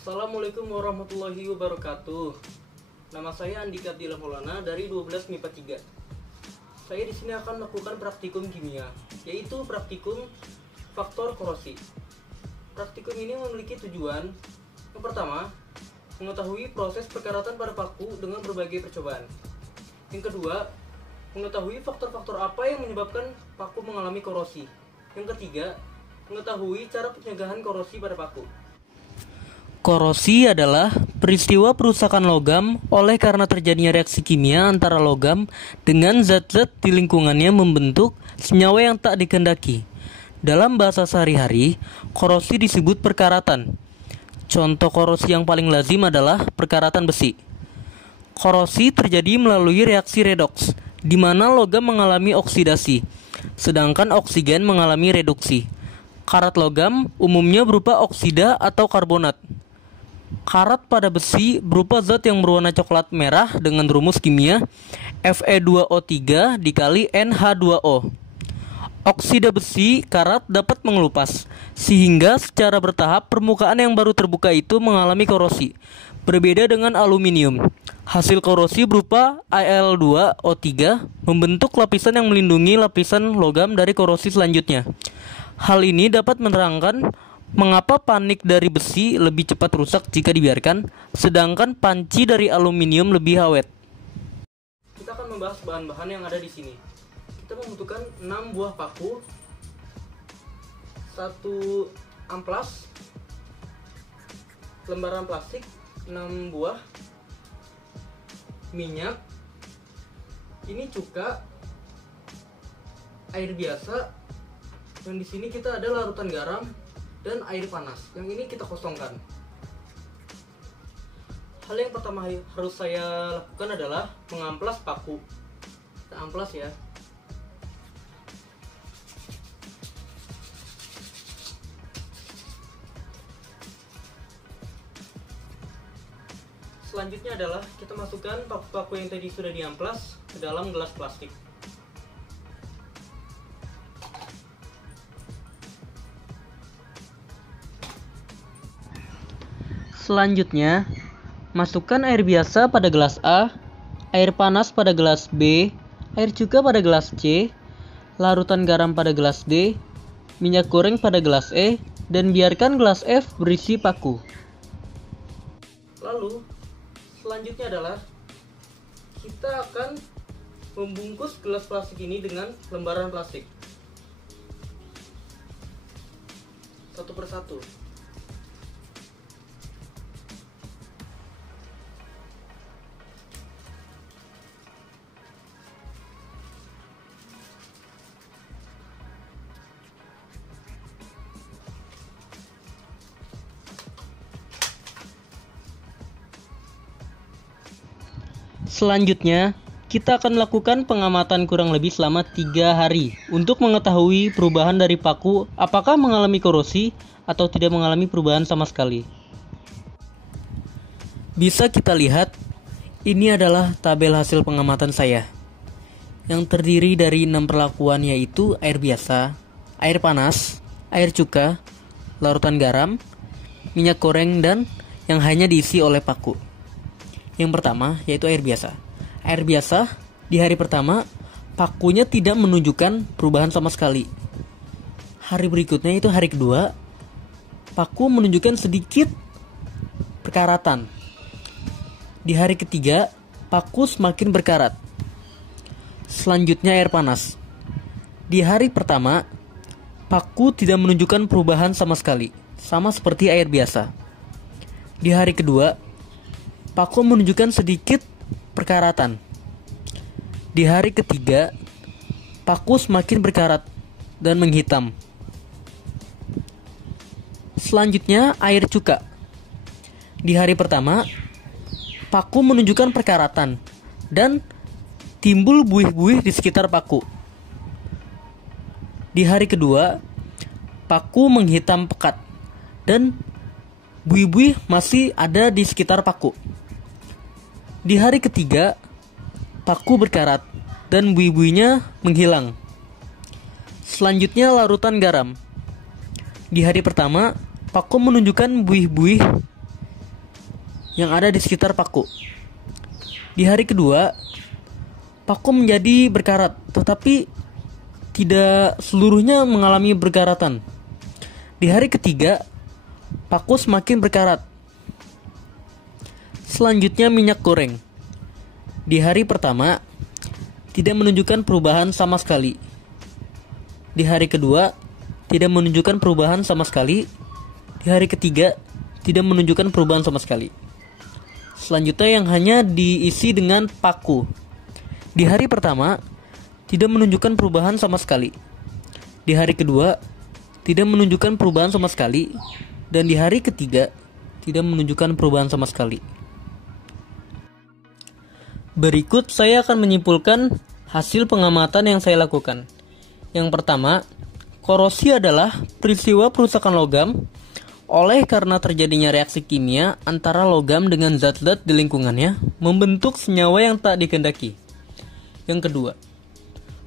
Assalamualaikum warahmatullahi wabarakatuh. Nama saya Andika Abdillah Maulana dari 12 MIPA 3. Saya di sini akan melakukan praktikum kimia, yaitu praktikum faktor korosi. Praktikum ini memiliki tujuan: yang pertama, mengetahui proses perkaratan pada paku dengan berbagai percobaan. Yang kedua, mengetahui faktor-faktor apa yang menyebabkan paku mengalami korosi. Yang ketiga, mengetahui cara pencegahan korosi pada paku. Korosi adalah peristiwa perusakan logam oleh karena terjadinya reaksi kimia antara logam dengan zat-zat di lingkungannya membentuk senyawa yang tak dikehendaki. Dalam bahasa sehari-hari, korosi disebut perkaratan. Contoh korosi yang paling lazim adalah perkaratan besi. Korosi terjadi melalui reaksi redoks, di mana logam mengalami oksidasi, sedangkan oksigen mengalami reduksi. Karat logam umumnya berupa oksida atau karbonat. Karat pada besi berupa zat yang berwarna coklat merah dengan rumus kimia Fe2O3 dikali NH2O. Oksida besi karat dapat mengelupas, sehingga secara bertahap permukaan yang baru terbuka itu mengalami korosi. Berbeda dengan aluminium, hasil korosi berupa Al2O3 membentuk lapisan yang melindungi lapisan logam dari korosi selanjutnya. Hal ini dapat menerangkan mengapa panik dari besi lebih cepat rusak jika dibiarkan, sedangkan panci dari aluminium lebih awet. Kita akan membahas bahan-bahan yang ada di sini. Kita membutuhkan 6 buah paku, 1 amplas, lembaran plastik 6 buah, minyak, ini cuka, air biasa, dan di sini kita ada larutan garam dan air panas. Yang ini kita kosongkan. Hal yang pertama harus saya lakukan adalah mengamplas paku. Kita amplas ya. Selanjutnya adalah kita masukkan paku-paku yang tadi sudah diamplas ke dalam gelas plastik. Selanjutnya, masukkan air biasa pada gelas A, air panas pada gelas B, air cuka pada gelas C, larutan garam pada gelas D, minyak goreng pada gelas E, dan biarkan gelas F berisi paku. Lalu, selanjutnya adalah kita akan membungkus gelas plastik ini dengan lembaran plastik satu persatu. Selanjutnya, kita akan melakukan pengamatan kurang lebih selama 3 hari untuk mengetahui perubahan dari paku apakah mengalami korosi atau tidak mengalami perubahan sama sekali. Bisa kita lihat, ini adalah tabel hasil pengamatan saya yang terdiri dari 6 perlakuan, yaitu air biasa, air panas, air cuka, larutan garam, minyak goreng, dan yang hanya diisi oleh paku. Yang pertama yaitu air biasa. Air biasa di hari pertama pakunya tidak menunjukkan perubahan sama sekali. Hari berikutnya itu hari kedua, paku menunjukkan sedikit perkaratan. Di hari ketiga paku semakin berkarat. Selanjutnya air panas. Di hari pertama paku tidak menunjukkan perubahan sama sekali, sama seperti air biasa. Di hari kedua paku menunjukkan sedikit perkaratan. Di hari ketiga, paku semakin berkarat dan menghitam. Selanjutnya, air cuka. Di hari pertama, paku menunjukkan perkaratan dan timbul buih-buih di sekitar paku. Di hari kedua, paku menghitam pekat dan buih-buih masih ada di sekitar paku. Di hari ketiga, paku berkarat dan buih-buihnya menghilang. Selanjutnya larutan garam. Di hari pertama, paku menunjukkan buih-buih yang ada di sekitar paku. Di hari kedua, paku menjadi berkarat, tetapi tidak seluruhnya mengalami berkaratan. Di hari ketiga, paku semakin berkarat. Selanjutnya minyak goreng. Di hari pertama, tidak menunjukkan perubahan sama sekali. Di hari kedua, tidak menunjukkan perubahan sama sekali. Di hari ketiga, tidak menunjukkan perubahan sama sekali. Selanjutnya yang hanya diisi dengan paku. Di hari pertama, tidak menunjukkan perubahan sama sekali. Di hari kedua, tidak menunjukkan perubahan sama sekali. Dan di hari ketiga, tidak menunjukkan perubahan sama sekali. Berikut saya akan menyimpulkan hasil pengamatan yang saya lakukan. Yang pertama, korosi adalah peristiwa perusakan logam oleh karena terjadinya reaksi kimia antara logam dengan zat-zat di lingkungannya membentuk senyawa yang tak dikehendaki. Yang kedua,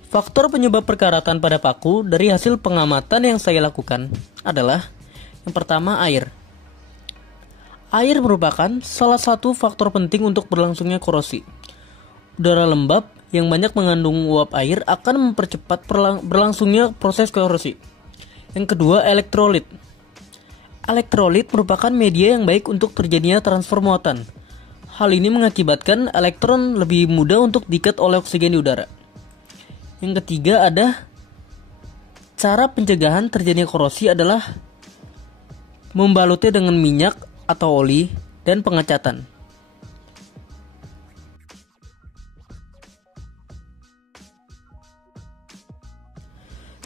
faktor penyebab perkaratan pada paku dari hasil pengamatan yang saya lakukan adalah yang pertama, air. Air merupakan salah satu faktor penting untuk berlangsungnya korosi. Udara lembab yang banyak mengandung uap air akan mempercepat berlangsungnya proses korosi. Yang kedua, elektrolit. Elektrolit merupakan media yang baik untuk terjadinya transfer muatan. Hal ini mengakibatkan elektron lebih mudah untuk diikat oleh oksigen di udara. Yang ketiga ada cara pencegahan terjadinya korosi adalah membalutnya dengan minyak atau oli dan pengecatan.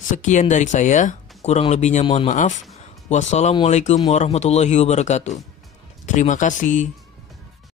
Sekian dari saya, kurang lebihnya mohon maaf. Wassalamualaikum warahmatullahi wabarakatuh. Terima kasih.